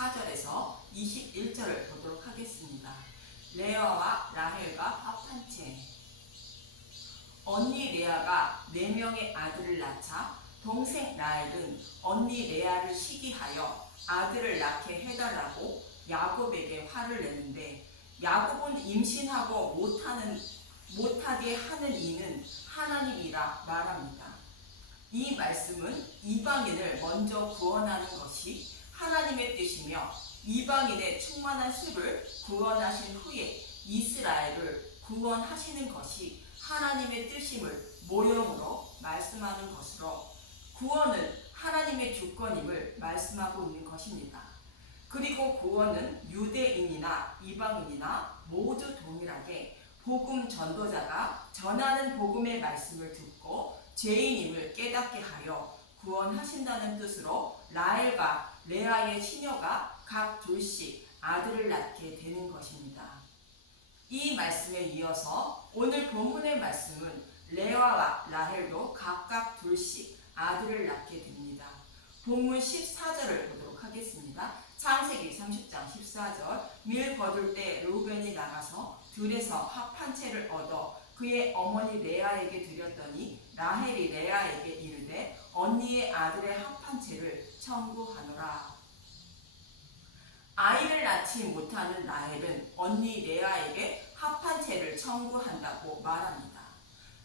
24절에서 21절을 보도록 하겠습니다. 레아와 라헬과 합한 채. 언니 레아가 4명의 아들을 낳자 동생 라헬은 언니 레아를 시기하여 아들을 낳게 해달라고 야곱에게 화를 내는데, 야곱은 임신하고 못하게 하는 이는 하나님이라 말합니다. 이 말씀은 이방인을 먼저 구원하는 것이 하나님의 뜻이며, 이방인의 충만한 수를 구원하신 후에 이스라엘을 구원하시는 것이 하나님의 뜻임을 모형으로 말씀하는 것으로, 구원은 하나님의 주권임을 말씀하고 있는 것입니다. 그리고 구원은 유대인이나 이방인이나 모두 동일하게 복음 전도자가 전하는 복음의 말씀을 듣고 죄인임을 깨닫게 하여 구원하신다는 뜻으로 라헬과 레아의 시녀가 각 둘씩 아들을 낳게 되는 것입니다. 이 말씀에 이어서 오늘 본문의 말씀은 레아와 라헬도 각각 둘씩 아들을 낳게 됩니다. 본문 14절을 보도록 하겠습니다. 창세기 30장 14절. 밀 거둘 때 르우벤이 나가서 들에서 합한 채를 얻어 그의 어머니 레아에게 드렸더니 라헬이 레아에게 이르되 언니의 아들의 합한 채를 청구하노라. 아이를 낳지 못하는 라헬은 언니 레아에게 합한 채를 청구한다고 말합니다.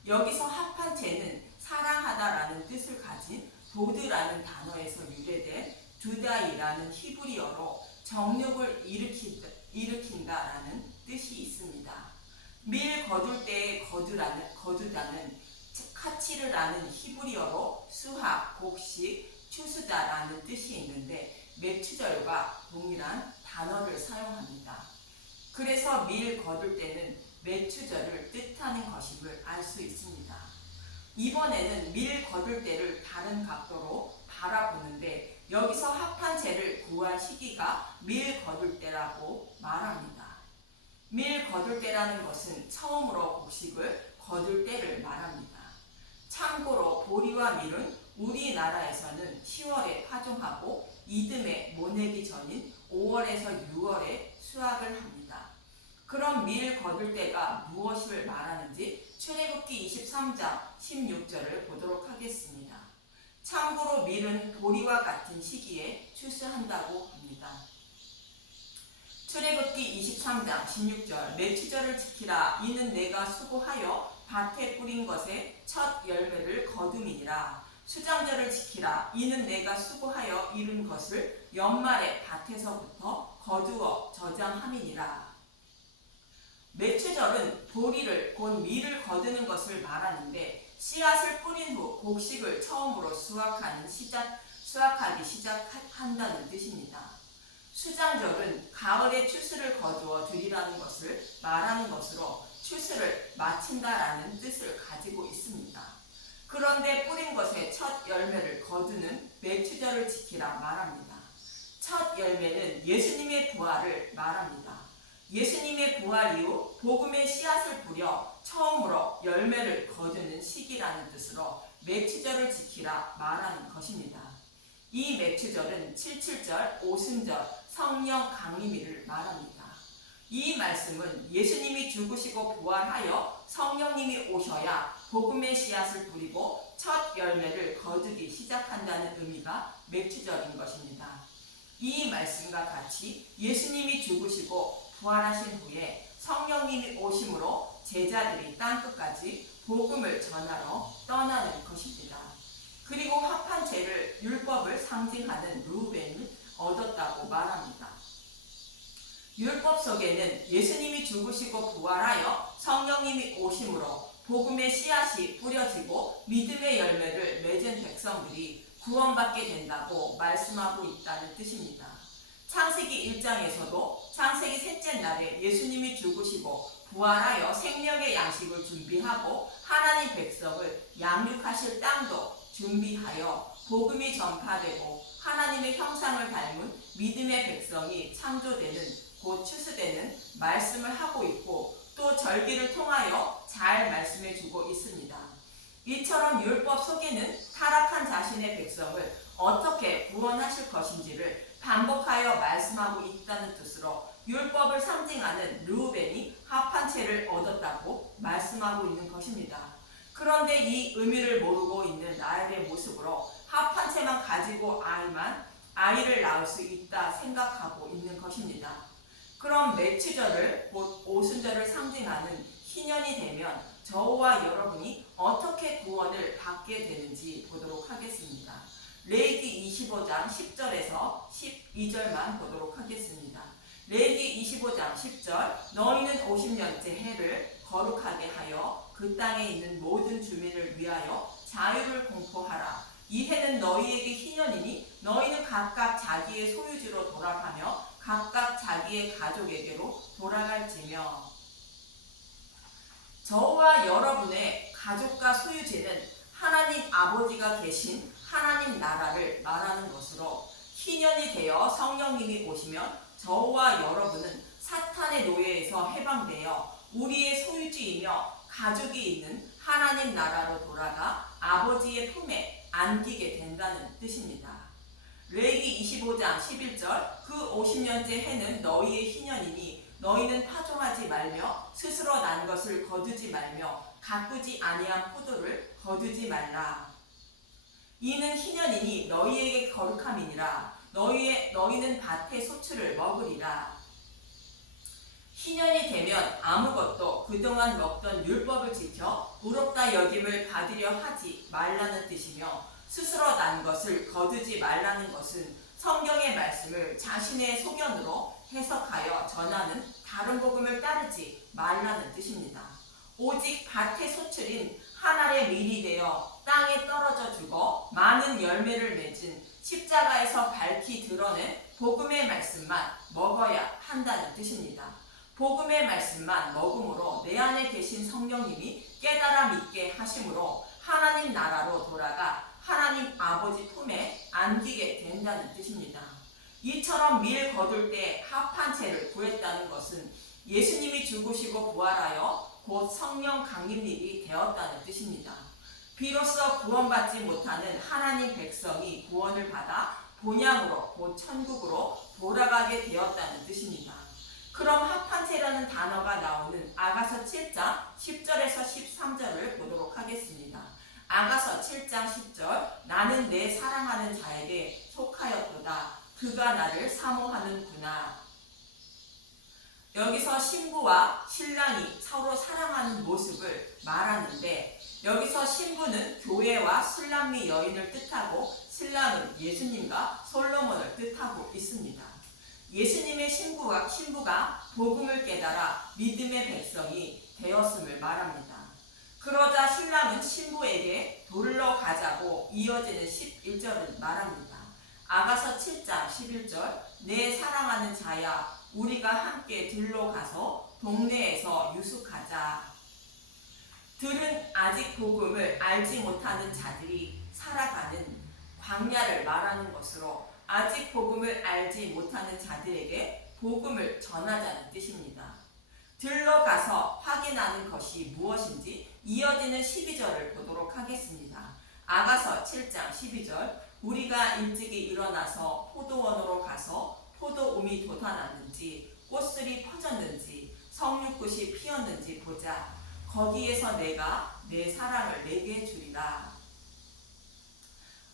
여기서 합한 채는 사랑하다라는 뜻을 가진 도드라는 단어에서 유래된 두다이라는 히브리어로 정욕을 일으킨다라는 뜻이 있습니다. 밀 거둘 때의 거두다는 카치르라는 히브리어로 수학, 곡식, 추수다라는 뜻이 있는데 매추절과 동일한 단어를 사용합니다. 그래서 밀 거둘 때는 매추절을 뜻하는 것임을 알 수 있습니다. 이번에는 밀 거둘 때를 다른 각도로 바라보는데, 여기서 합한 채를 구할 시기가 밀 거둘 때라고 말합니다. 밀 거둘 때라는 것은 처음으로 곡식을 거둘 때를 말합니다. 참고로 보리와 밀은 우리나라에서는 10월에 파종하고 이듬해 모내기 전인 5월에서 6월에 수확을 합니다. 그럼 밀 거둘 때가 무엇을 말하는지 출애굽기 23장 16절을 보도록 하겠습니다. 참고로 밀은 보리와 같은 시기에 추수한다고 합니다. 출애굽기 23장 16절. 매추절을 지키라. 이는 내가 수고하여 밭에 뿌린 것의 첫 열매를 거둠이니라. 수장절을 지키라. 이는 내가 수고하여 이룬 것을 연말에 밭에서부터 거두어 저장함이니라. 매추절은 보리를 곧 밀을 거두는 것을 말하는데, 씨앗을 뿌린 후 곡식을 처음으로 수확하기 시작한다는 뜻입니다. 수장절은 가을에 추수를 거두어 들이라는 것을 말하는 것으로 추수를 마친다라는 뜻을 가지고 있습니다. 그런데 뿌린 것의 첫 열매를 거두는 매추절을 지키라 말합니다. 첫 열매는 예수님의 부활을 말합니다. 예수님의 부활 이후 복음의 씨앗을 뿌려 처음으로 열매를 거두는 시기라는 뜻으로 매추절을 지키라 말하는 것입니다. 이 매추절은 77절, 오순절, 성령 강림일을 말합니다. 이 말씀은 예수님이 죽으시고 부활하여 성령님이 오셔야 복음의 씨앗을 뿌리고 첫 열매를 거두기 시작한다는 의미가 매추절인 것입니다. 이 말씀과 같이 예수님이 죽으시고 부활하신 후에 성령님이 오심으로 제자들이 땅끝까지 복음을 전하러 떠나는 것입니다. 그리고 합한 채를 율법을 상징하는 르우벤이 얻었다고 말합니다. 율법 속에는 예수님이 죽으시고 부활하여 성령님이 오심으로 복음의 씨앗이 뿌려지고 믿음의 열매를 맺은 백성들이 구원받게 된다고 말씀하고 있다는 뜻입니다. 창세기 1장에서도 창세기 셋째 날에 예수님이 죽으시고 부활하여 생명의 양식을 준비하고 하나님 백성을 양육하실 땅도 준비하여 복음이 전파되고 하나님의 형상을 닮은 믿음의 백성이 창조되는, 곧 추수되는 말씀을 하고 있고, 또 절기를 통하여 잘 말씀해 주고 있습니다. 이처럼 율법 속에는 타락한 자신의 백성을 어떻게 구원하실 것인지를 반복하여 말씀하고 있다는 뜻으로 율법을 상징하는 르우벤이 합한 채를 얻었다고 말씀하고 있는 것입니다. 그런데 이 의미를 모르고 있는 나엘의 모습으로 합한 채만 가지고 아이를 낳을 수 있다 생각하고 있는 것입니다. 그럼 매치절을 곧 오순절을 상징하는 희년이 되면 저와 여러분이 어떻게 구원을 받게 되는지 보도록 하겠습니다. 레위기 25장 10절에서 12절만 보도록 하겠습니다. 레위기 25장 10절 너희는 50년째 해를 거룩하게 하여 그 땅에 있는 모든 주민을 위하여 자유를 공포하라. 이 해는 너희에게 희년이니 너희는 각각 자기의 소유지로 돌아가며 각각 자기의 가족에게로 돌아갈지며. 저와 여러분의 가족과 소유지는 하나님 아버지가 계신 하나님 나라를 말하는 것으로 희년이 되어 성령님이 오시면 저와 여러분은 사탄의 노예에서 해방되어 우리의 소유지이며 가족이 있는 하나님 나라로 돌아가 아버지의 품에 안기게 된다는 뜻입니다. 레위기 25장 11절 그 50년째 해는 너희의 희년이니 너희는 파종하지 말며 스스로 난 것을 거두지 말며 가꾸지 아니한 포도를 거두지 말라. 이는 희년이니 너희에게 거룩함이니라. 너희는 밭의 소출을 먹으리라. 희년이 되면 아무것도 그동안 먹던 율법을 지켜 부럽다 여김을 받으려 하지 말라는 뜻이며 스스로 난 것을 거두지 말라는 것은 성경의 말씀을 자신의 소견으로 해석하여 전하는 다른 복음을 따르지 말라는 뜻입니다. 오직 밭의 소출인 한 알의 밀이 되어 땅에 떨어져 죽어 많은 열매를 맺은 십자가에서 밝히 드러낸 복음의 말씀만 먹어야 한다는 뜻입니다. 복음의 말씀만 먹음으로 내 안에 계신 성령님이 깨달아 믿게 하심으로 하나님 나라로 돌아가 하나님 아버지 품에 안기게 된다는 뜻입니다. 이처럼 밀 거둘 때 합한 채를 구했다는 것은 예수님이 죽으시고 부활하여 곧 성령 강림일이 되었다는 뜻입니다. 비로소 구원받지 못하는 하나님 백성이 구원을 받아 본향으로 곧 천국으로 돌아가게 되었다는 뜻입니다. 그럼 합한 채라는 단어가 나오는 아가서 7장 10절에서 13절을 보도록 하겠습니다. 아가서 7장 10절 나는 내 사랑하는 자에게 속하였도다. 그가 나를 사모하는구나. 여기서 신부와 신랑이 서로 사랑하는 모습을 말하는데 여기서 신부는 교회와 술람미 여인을 뜻하고 신랑은 예수님과 솔로몬을 뜻하고 있습니다. 예수님의 신부가 복음을 깨달아 믿음의 백성이 되었음을 말합니다. 그러자 신랑은 신부에게 돌로 가자고 이어지는 11절을 말합니다. 아가서 7장 11절 내 사랑하는 자야 우리가 함께 들로 가서 동네에서 유숙하자. 들은 아직 복음을 알지 못하는 자들이 살아가는 광야를 말하는 것으로 아직 복음을 알지 못하는 자들에게 복음을 전하자는 뜻입니다. 들로 가서 확인하는 것이 무엇인지 이어지는 12절을 보도록 하겠습니다. 아가서 7장 12절 우리가 일찍이 일어나서 포도원으로 가서 포도움이 돋아났는지 꽃술이 퍼졌는지 성육꽃이 피었는지 보자. 거기에서 내가 내 사랑을 내게 주리라.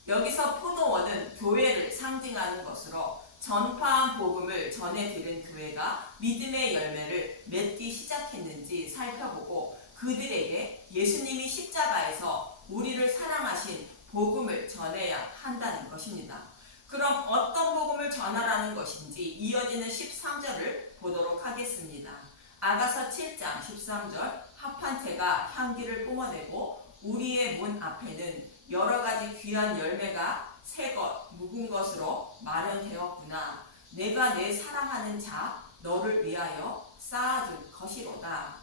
여기서 포도원은 교회를 상징하는 것으로 전파한 복음을 전해 들은 교회가 믿음의 열매를 맺기 시작했는지 살펴보고 그들에게 예수님이 십자가에서 우리를 사랑하신 복음을 전해야 한다는 것입니다. 그럼 어떤 복음을 전하라는 것인지 이어지는 13절을 보도록 하겠습니다. 아가서 7장 13절 합한 채가 향기를 뿜어내고 우리의 문 앞에는 여러 가지 귀한 열매가 새 것, 묵은 것으로 마련되었구나. 내가 내 사랑하는 자 너를 위하여 쌓아둔 것이로다.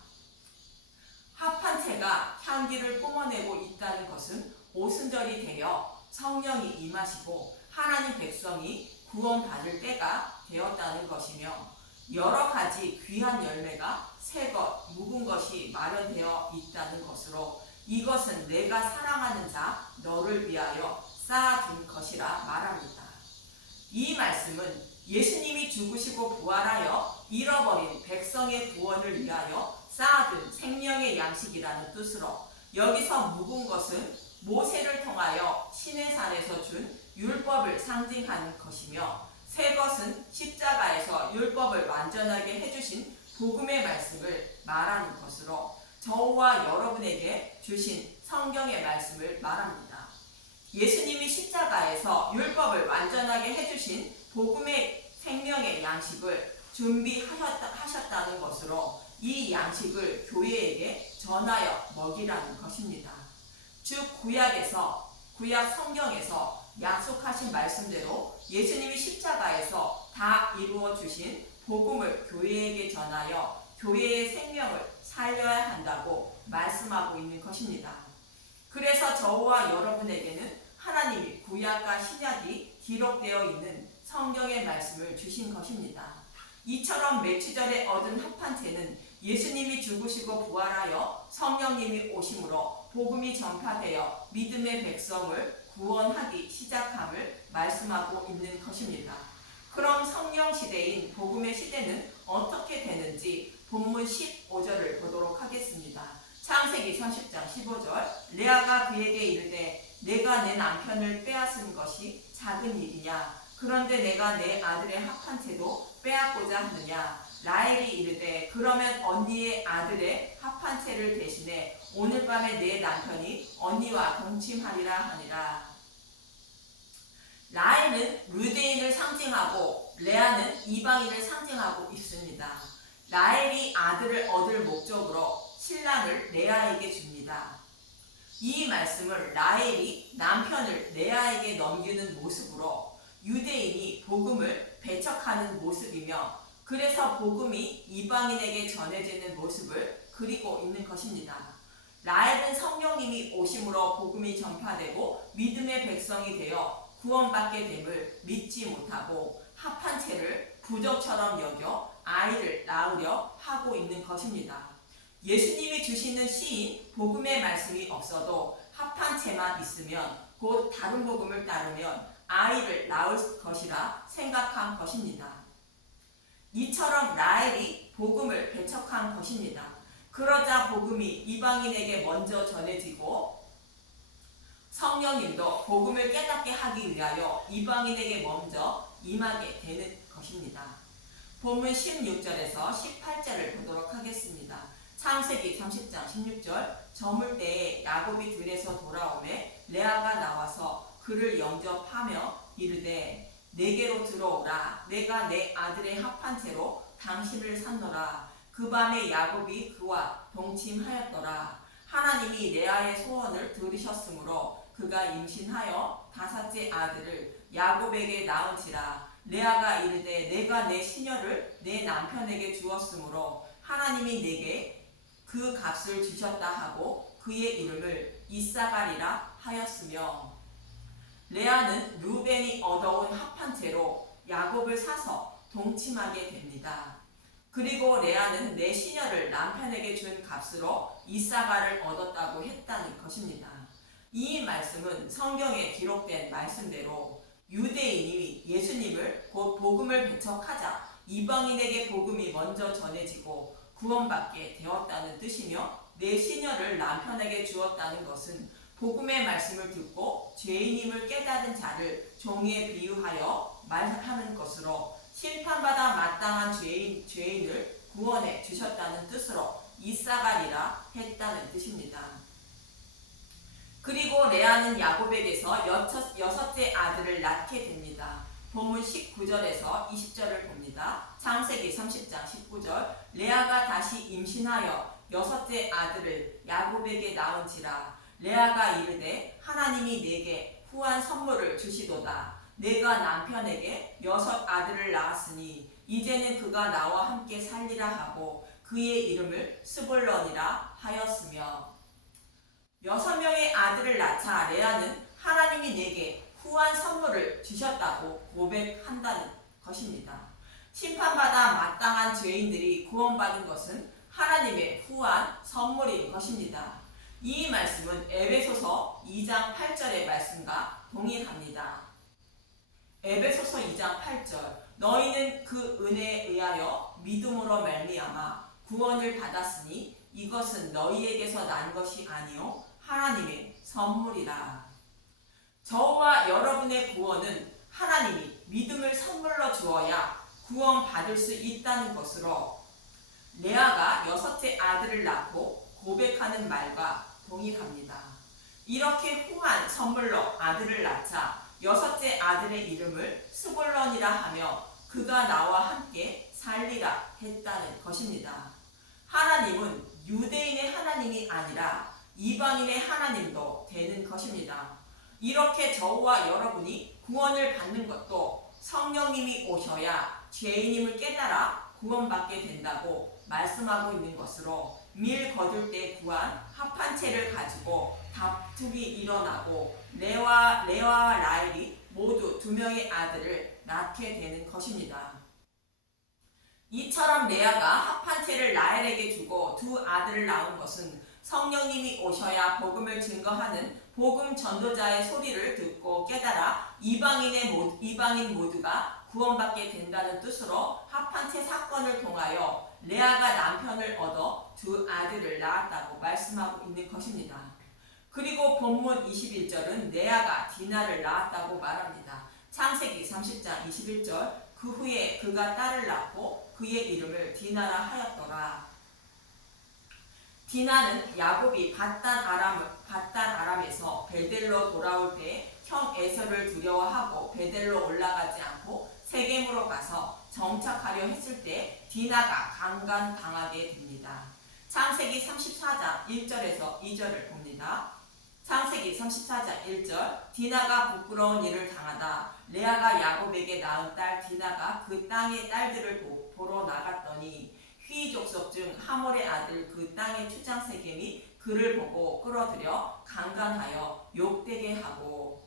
합한 채가 향기를 뿜어내고 있다는 것은 오순절이 되어 성령이 임하시고 하나님 백성이 구원받을 때가 되었다는 것이며 여러 가지 귀한 열매가 새 것, 묵은 것이 마련되어 있다는 것으로 이것은 내가 사랑하는 자 너를 위하여 쌓아둔 것이라 말합니다. 이 말씀은 예수님이 죽으시고 부활하여 잃어버린 백성의 구원을 위하여 쌓아둔 생명의 양식이라는 뜻으로 여기서 묵은 것은 모세를 통하여 시내산에서 준 율법을 상징하는 것이며 새 것은 십자가에서 율법을 완전하게 해주신 복음의 말씀을 말하는 것으로 저와 여러분에게 주신 성경의 말씀을 말합니다. 예수님이 십자가에서 율법을 완전하게 해주신 복음의 생명의 양식을 준비하셨다는 것으로 이 양식을 교회에게 전하여 먹이라는 것입니다. 즉 구약 성경에서 약속하신 말씀대로 예수님이 십자가에서 다 이루어 주신 복음을 교회에게 전하여 교회의 생명을 살려야 한다고 말씀하고 있는 것입니다. 그래서 저와 여러분에게는 하나님이 구약과 신약이 기록되어 있는 성경의 말씀을 주신 것입니다. 이처럼 매취절에 얻은 합판체는 예수님이 죽으시고 부활하여 성령님이 오심으로 복음이 전파되어 믿음의 백성을 구원하기 시작함을 말씀하고 있는 것입니다. 그럼 성령 시대인 복음의 시대는 어떻게 되는지 본문 15절을 보도록 하겠습니다. 창세기 30장 15절 레아가 그에게 이르되 내가 내 남편을 빼앗은 것이 작은 일이냐 그런데 내가 내 아들의 합판체도 빼앗고자 하느냐 라헬이 이르되 그러면 언니의 아들의 합판체를 대신해 오늘 밤에 내 남편이 언니와 동침하리라 하니라. 라헬은 르데인을 상징하고 레아는 이방인을 상징하고 있습니다. 라헬이 아들을 얻을 목적으로 신랑을 레아에게 줍니다. 이 말씀을 라헬이 남편을 레아에게 넘기는 모습으로 유대인이 복음을 배척하는 모습이며 그래서 복음이 이방인에게 전해지는 모습을 그리고 있는 것입니다. 라헬은 성령님이 오심으로 복음이 전파되고 믿음의 백성이 되어 구원받게 됨을 믿지 못하고 합판체를 부적처럼 여겨 아이를 낳으려 하고 있는 것입니다. 예수님이 주시는 시인 복음의 말씀이 없어도 합판체만 있으면 곧 다른 복음을 따르면 아이를 낳을 것이라 생각한 것입니다. 이처럼 라헬이 복음을 배척한 것입니다. 그러자 복음이 이방인에게 먼저 전해지고 성령님도 복음을 깨닫게 하기 위하여 이방인에게 먼저 임하게 되는 것입니다. 본문 16절에서 18절을 보도록 하겠습니다. 창세기 30장 16절 저물 때에 야곱이 들에서 돌아오매 레아가 나와서 그를 영접하며 이르되 내게로 들어오라 내가 내 아들의 합판체로 당신을 샀노라. 그 밤에 야곱이 그와 동침하였더라. 하나님이 레아의 소원을 들으셨으므로 그가 임신하여 5째 아들을 야곱에게 낳은지라. 레아가 이르되 내가 내 시녀를 내 남편에게 주었으므로 하나님이 내게 그 값을 주셨다 하고 그의 이름을 이사갈이라 하였으며 레아는 루벤이 얻어온 합판체로 야곱을 사서 동침하게 됩니다. 그리고 레아는 내 시녀를 남편에게 준 값으로 이사갈을 얻었다고 했다는 것입니다. 이 말씀은 성경에 기록된 말씀대로 유대인이 예수님을 곧 복음을 배척하자 이방인에게 복음이 먼저 전해지고 구원받게 되었다는 뜻이며 내 시녀를 남편에게 주었다는 것은 복음의 말씀을 듣고 죄인임을 깨달은 자를 종에 비유하여 말하는 것으로 심판받아 마땅한 죄인을 구원해 주셨다는 뜻으로 이사갈이라 했다는 뜻입니다. 그리고 레아는 야곱에게서 6째 아들을 낳게 됩니다. 본문 19절에서 20절을 봅니다. 창세기 30장 19절 레아가 다시 임신하여 6째 아들을 야곱에게 낳은지라. 레아가 이르되 하나님이 내게 후한 선물을 주시도다. 내가 남편에게 6 아들을 낳았으니 이제는 그가 나와 함께 살리라 하고 그의 이름을 스불론이라 하였으며 6명의 아들을 낳자 레아는 하나님이 내게 후한 선물을 주셨다고 고백한다는 것입니다. 심판받아 마땅한 죄인들이 구원받은 것은 하나님의 후한 선물인 것입니다. 이 말씀은 에베소서 2장 8절의 말씀과 동일합니다. 에베소서 2장 8절 너희는 그 은혜에 의하여 믿음으로 말미암아 구원을 받았으니 이것은 너희에게서 난 것이 아니요 하나님의 선물이라. 저와 여러분의 구원은 하나님이 믿음을 선물로 주어야 구원 받을 수 있다는 것으로 레아가 6째 아들을 낳고 고백하는 말과 동일합니다. 이렇게 후한 선물로 아들을 낳자 6째 아들의 이름을 스불론이라 하며 그가 나와 함께 살리라 했다는 것입니다. 하나님은 유대인의 하나님이 아니라 이방인의 하나님도 되는 것입니다. 이렇게 저와 여러분이 구원을 받는 것도 성령님이 오셔야 죄인임을 깨달아 구원받게 된다고 말씀하고 있는 것으로 밀 거둘 때 구한 합한 채를 가지고 다툼이 일어나고 레아와 라헬이 모두 2명의 아들을 낳게 되는 것입니다. 이처럼 레아가 합한 채를 라헬에게 주고 2 아들을 낳은 것은 성령님이 오셔야 복음을 증거하는 복음 전도자의 소리를 듣고 깨달아 이방인 모두가 구원받게 된다는 뜻으로 합한 채 사건을 통하여 레아가 남편을 얻어 2 아들을 낳았다고 말씀하고 있는 것입니다. 그리고 본문 21절은 레아가 디나를 낳았다고 말합니다. 창세기 30장 21절 그 후에 그가 딸을 낳고 그의 이름을 디나라 하였더라. 디나는 야곱이 밧단 아람에서 베델로 돌아올 때 형 에서를 두려워하고 베델로 올라가지 않고 세겜으로 가서 정착하려 했을 때 디나가 강간당하게 됩니다. 창세기 34장 1절에서 2절을 봅니다. 창세기 34장 1절 디나가 부끄러운 일을 당하다 레아가 야곱에게 낳은 딸 디나가 그 땅의 딸들을 보러 나갔더니 휘 족속 중 하몰의 아들 그 땅의 추장 세겜이 그를 보고 끌어들여 강간하여 욕되게 하고.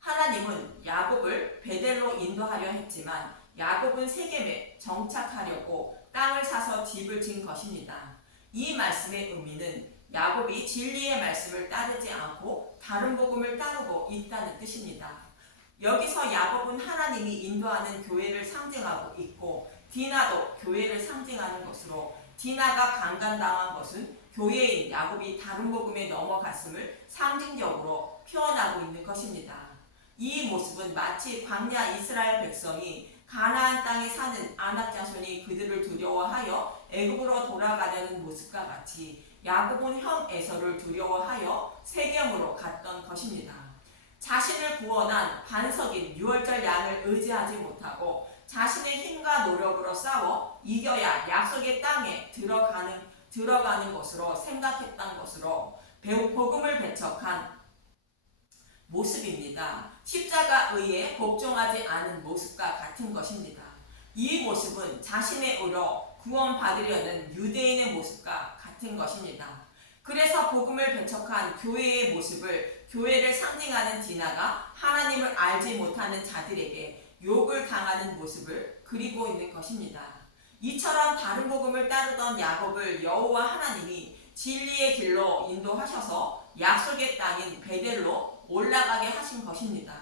하나님은 야곱을 베델로 인도하려 했지만 야곱은 세겜에 정착하려고 땅을 사서 집을 진 것입니다. 이 말씀의 의미는 야곱이 진리의 말씀을 따르지 않고 다른 복음을 따르고 있다는 뜻입니다. 여기서 야곱은 하나님이 인도하는 교회를 상징하고 있고 디나도 교회를 상징하는 것으로 디나가 강간당한 것은 교회인 야곱이 다른 복음에 넘어갔음을 상징적으로 표현하고 있는 것입니다. 이 모습은 마치 광야 이스라엘 백성이 가나안 땅에 사는 아낙 자손이 그들을 두려워하여 애굽으로 돌아가려는 모습과 같이 야곱은 형 에서를 두려워하여 세겜으로 갔던 것입니다. 자신을 구원한 반석인 유월절 양을 의지하지 못하고 자신의 힘과 노력으로 싸워 이겨야 약속의 땅에 들어가는 것으로 생각했던 것으로 복음을 배척한 모습입니다. 십자가의에 복종하지 않은 모습과 같은 것입니다. 이 모습은 자신의 의로 구원받으려는 유대인의 모습과 같은 것입니다. 그래서 복음을 배척한 교회의 모습을 교회를 상징하는 디나가 하나님을 알지 못하는 자들에게 욕을 당하는 모습을 그리고 있는 것입니다. 이처럼 다른 복음을 따르던 야곱을 여호와 하나님이 진리의 길로 인도하셔서 약속의 땅인 베델로 올라가게 하신 것입니다.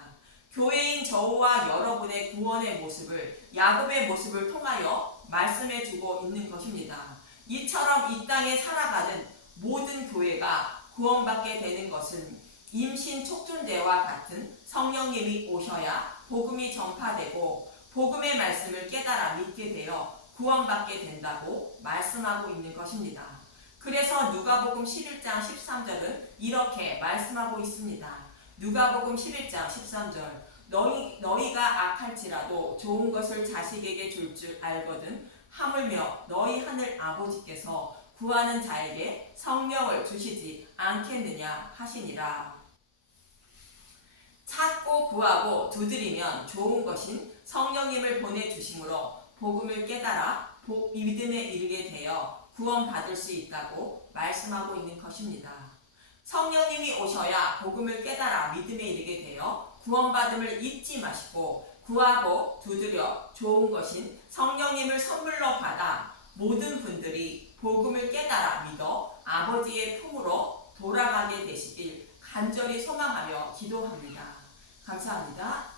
교회인 저와 여러분의 구원의 모습을 야곱의 모습을 통하여 말씀해 주고 있는 것입니다. 이처럼 이 땅에 살아가는 모든 교회가 구원받게 되는 것은 임신 촉준제와 같은 성령님이 오셔야 복음이 전파되고 복음의 말씀을 깨달아 믿게 되어 구원받게 된다고 말씀하고 있는 것입니다. 그래서 누가복음 11장 13절은 이렇게 말씀하고 있습니다. 누가복음 11장 13절 너희가 악할지라도 좋은 것을 자식에게 줄 알거든 하물며 너희 하늘 아버지께서 구하는 자에게 성령을 주시지 않겠느냐 하시니라. 찾고 구하고 두드리면 좋은 것인 성령님을 보내주심으로 복음을 깨달아 믿음에 이르게 되어 구원받을 수 있다고 말씀하고 있는 것입니다. 성령님이 오셔야 복음을 깨달아 믿음에 이르게 되어 구원받음을 잊지 마시고 구하고 두드려 좋은 것인 성령님을 선물로 받아 모든 분들이 복음을 깨달아 믿어 아버지의 품으로 돌아가게 되시길 간절히 소망하며 기도합니다. 감사합니다.